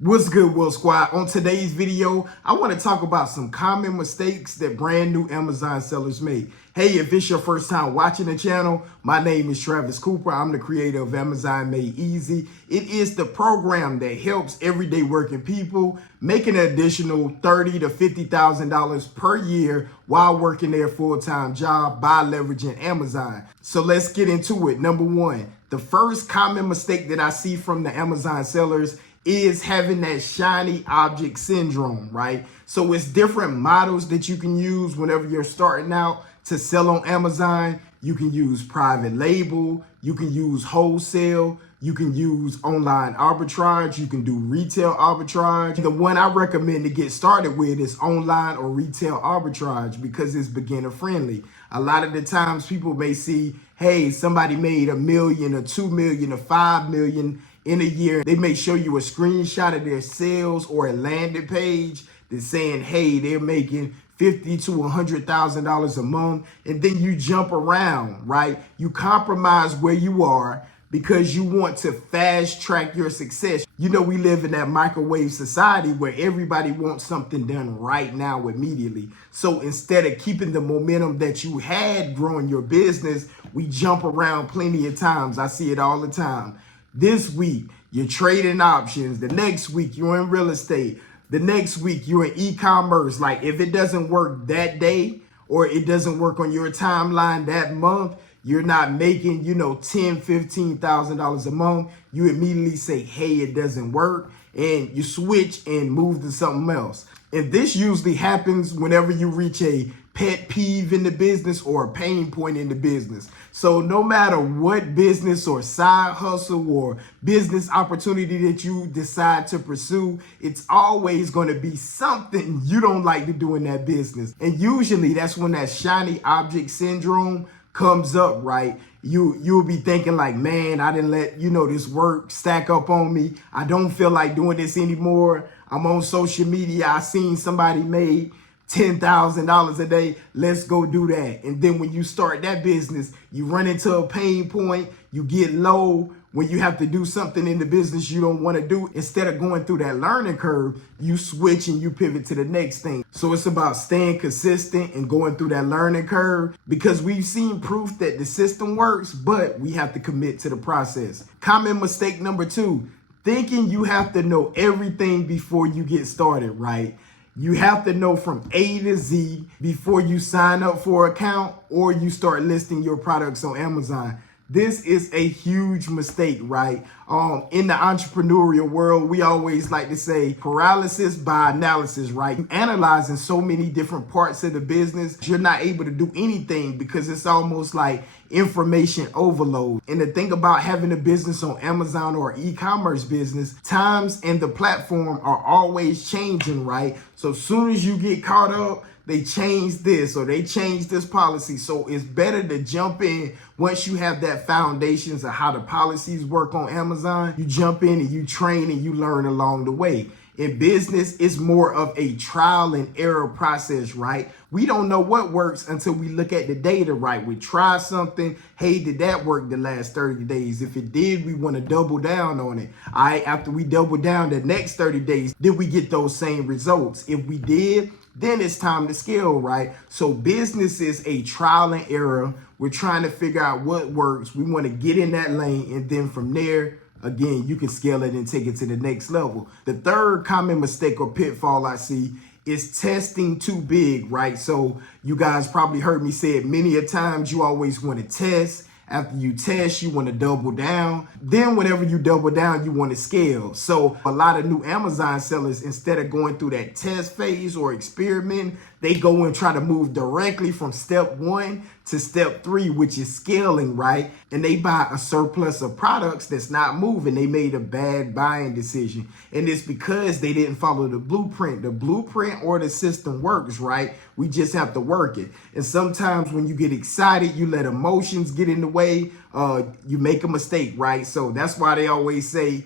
What's good, Will Squad? On today's video, I want to talk about some common mistakes that brand new Amazon sellers make. Hey, if it's your first time watching the channel, my name is Travis Cooper. I'm the creator of Amazon Made Easy. It is the program that helps everyday working people make an additional $30,000 to $50,000 per year while working their full-time job by leveraging Amazon. So let's get into it. Number one, the first common mistake that I see from the Amazon sellers is having that shiny object syndrome, right? So it's different models that you can use whenever you're starting out to sell on Amazon. You can use private label, you can use wholesale, you can use online arbitrage, you can do retail arbitrage. The one I recommend to get started with is online or retail arbitrage because it's beginner friendly. A lot of the times people may see, hey, somebody made $1 million or $2 million or $5 million in a year. They may show you a screenshot of their sales or a landing page that's saying, hey, they're making $50,000 to $100,000 a month. And then you jump around, right? You compromise where you are because you want to fast track your success. You know, we live in that microwave society where everybody wants something done right now, immediately. So instead of keeping the momentum that you had growing your business, we jump around plenty of times. I see it all the time. This week, you're trading options. The next week, you're in real estate. The next week, you're in e-commerce. Like if it doesn't work that day or it doesn't work on your timeline that month, you're not making, $10,000, $15,000 a month. You immediately say, hey, it doesn't work. And you switch and move to something else. And this usually happens whenever you reach a pet peeve in the business or a pain point in the business. So no matter what business or side hustle or business opportunity that you decide to pursue, it's always going to be something you don't like to do in that business. And usually that's when that shiny object syndrome comes up, right? You'll be thinking like, man, I didn't let, this work stack up on me. I don't feel like doing this anymore. I'm on social media. I seen somebody made $10,000 a day. Let's go do that. And then when you start that business, you run into a pain point, you get low when you have to do something in the business you don't want to do. Instead of going through that learning curve, you switch and you pivot to the next thing. So it's about staying consistent and going through that learning curve because we've seen proof that the system works, but we have to commit to the process. Common mistake number two, thinking you have to know everything before you get started, right? You have to know from A to Z before you sign up for an account or you start listing your products on Amazon. This is a huge mistake, right? In the entrepreneurial world, we always like to say paralysis by analysis, right? You analyzing so many different parts of the business, you're not able to do anything because it's almost like information overload. And the thing about having a business on Amazon or e-commerce business, times and the platform are always changing, right? So as soon as you get caught up, they change this or they change this policy. So it's better to jump in once you have that foundations of how the policies work on Amazon. You jump in and you train and you learn along the way. In business, it's more of a trial and error process, right? We don't know what works until we look at the data, right? We try something. Hey, did that work the last 30 days? If it did, we want to double down on it. All right, after we double down the next 30 days, did we get those same results? If we did, then it's time to scale, right? So business is a trial and error. We're trying to figure out what works. We want to get in that lane. And then from there, again, you can scale it and take it to the next level. The third common mistake or pitfall I see is testing too big, right? So you guys probably heard me say it many a times. You always want to test. After you test, you want to double down. Then whenever you double down, you want to scale. So a lot of new Amazon sellers, instead of going through that test phase or experiment, they go and try to move directly from step 1 to step 3, which is scaling, right? And they buy a surplus of products that's not moving. They made a bad buying decision. And it's because they didn't follow the blueprint. The blueprint or the system works, right? We just have to work it. And sometimes when you get excited, you let emotions get in the way. You make a mistake, right? So that's why they always say,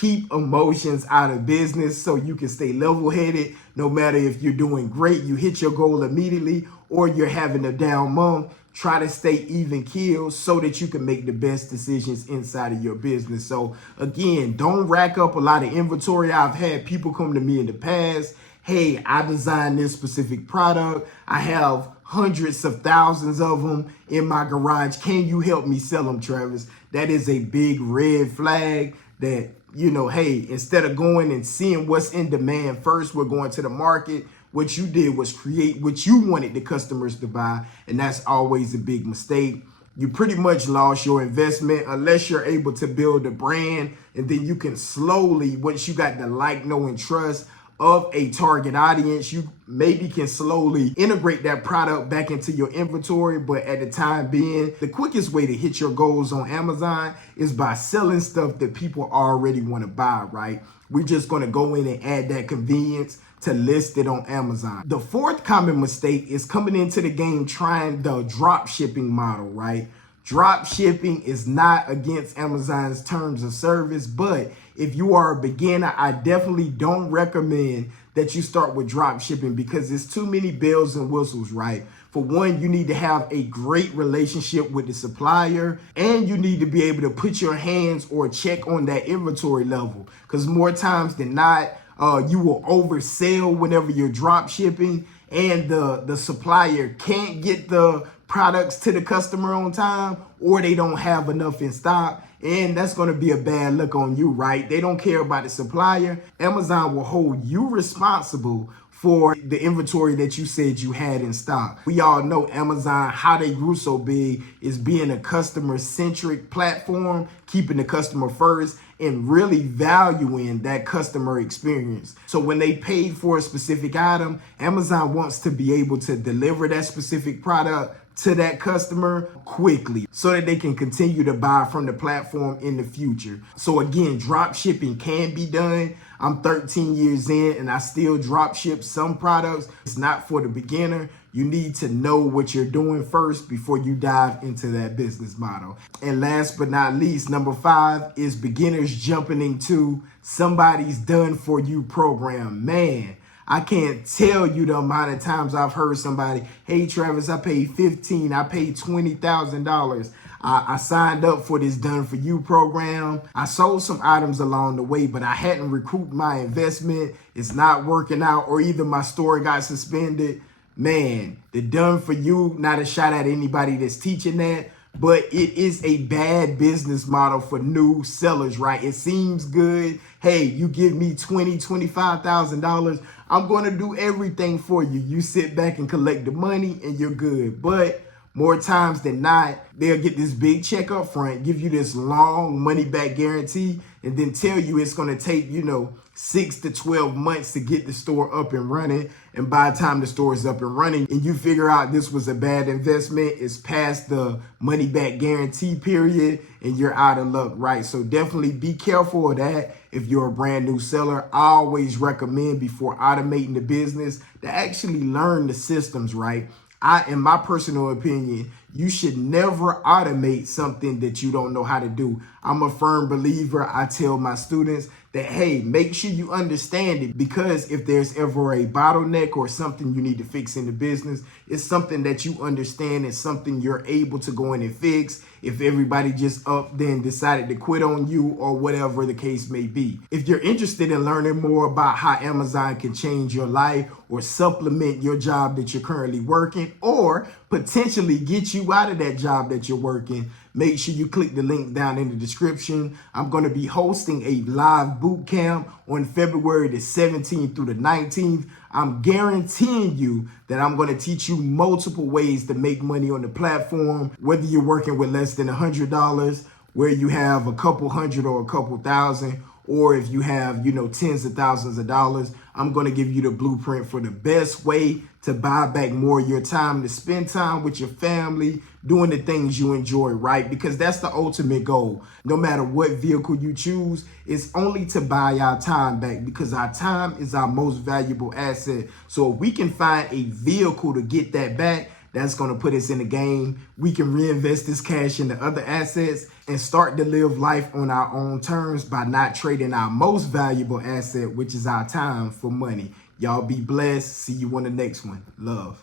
keep emotions out of business so you can stay level-headed. No matter if you're doing great, you hit your goal immediately, or you're having a down month, try to stay even keeled so that you can make the best decisions inside of your business. So again, don't rack up a lot of inventory. I've had people come to me in the past, hey, I designed this specific product. I have hundreds of thousands of them in my garage. Can you help me sell them, Travis? That is a big red flag that, hey, instead of going and seeing what's in demand first, we're going to the market. What you did was create what you wanted the customers to buy. And that's always a big mistake. You pretty much lost your investment unless you're able to build a brand. And then you can slowly, once you got the like, know, and trust of a target audience, you maybe can slowly integrate that product back into your inventory. But at the time being, the quickest way to hit your goals on Amazon is by selling stuff that people already want to buy, right? We're just going to go in and add that convenience to list it on Amazon. The fourth common mistake is coming into the game trying the drop shipping model, right? Drop shipping is not against Amazon's terms of service, but if you are a beginner, I definitely don't recommend that you start with drop shipping because there's too many bells and whistles, right? For one, you need to have a great relationship with the supplier, and you need to be able to put your hands or check on that inventory level, because more times than not, you will oversell whenever you're drop shipping, and the supplier can't get the products to the customer on time, or they don't have enough in stock. And that's going to be a bad look on you, right? They don't care about the supplier. Amazon will hold you responsible for the inventory that you said you had in stock. We all know Amazon, how they grew so big is being a customer-centric platform, keeping the customer first, and really valuing that customer experience. So when they paid for a specific item, Amazon wants to be able to deliver that specific product to that customer quickly so that they can continue to buy from the platform in the future. So again, drop shipping can be done. I'm 13 years in and I still drop ship some products. It's not for the beginner. You need to know what you're doing first before you dive into that business model. And last but not least, number 5 is beginners jumping into somebody's done for you program. Man, I can't tell you the amount of times I've heard somebody, hey, Travis, I paid $15,000, I paid $20,000. I signed up for this done for you program. I sold some items along the way, but I hadn't recouped my investment. It's not working out, or either my store got suspended. Man, the done for you, not a shot at anybody that's teaching that, but it is a bad business model for new sellers, right? It seems good. Hey, you give me $20,000, $25,000. I'm going to do everything for you. You sit back and collect the money and you're good. But more times than not, they'll get this big check up front, give you this long money back guarantee, and then tell you it's going to take, 6 to 12 months to get the store up and running. And by the time the store is up and running and you figure out this was a bad investment, it's past the money back guarantee period and you're out of luck, right? So definitely be careful of that. If you're a brand new seller, I always recommend before automating the business to actually learn the systems, right? In my personal opinion, you should never automate something that you don't know how to do. I'm a firm believer. I tell my students that, hey, make sure you understand it, because if there's ever a bottleneck or something you need to fix in the business, it's something that you understand and something you're able to go in and fix. If everybody just up then decided to quit on you or whatever the case may be. If you're interested in learning more about how Amazon can change your life or supplement your job that you're currently working, or potentially get you out of that job that you're working, make sure you click the link down in the description. I'm going to be hosting a live boot camp on February the 17th through the 19th. I'm guaranteeing you that I'm going to teach you multiple ways to make money on the platform, whether you're working with less than $100, where you have a couple hundred or a couple thousand, or if you have, tens of thousands of dollars. I'm going to give you the blueprint for the best way to buy back more of your time, to spend time with your family, doing the things you enjoy, right? Because that's the ultimate goal. No matter what vehicle you choose, it's only to buy our time back, because our time is our most valuable asset. So if we can find a vehicle to get that back, that's going to put us in the game. We can reinvest this cash into other assets and start to live life on our own terms by not trading our most valuable asset, which is our time, for money. Y'all be blessed. See you on the next one. Love.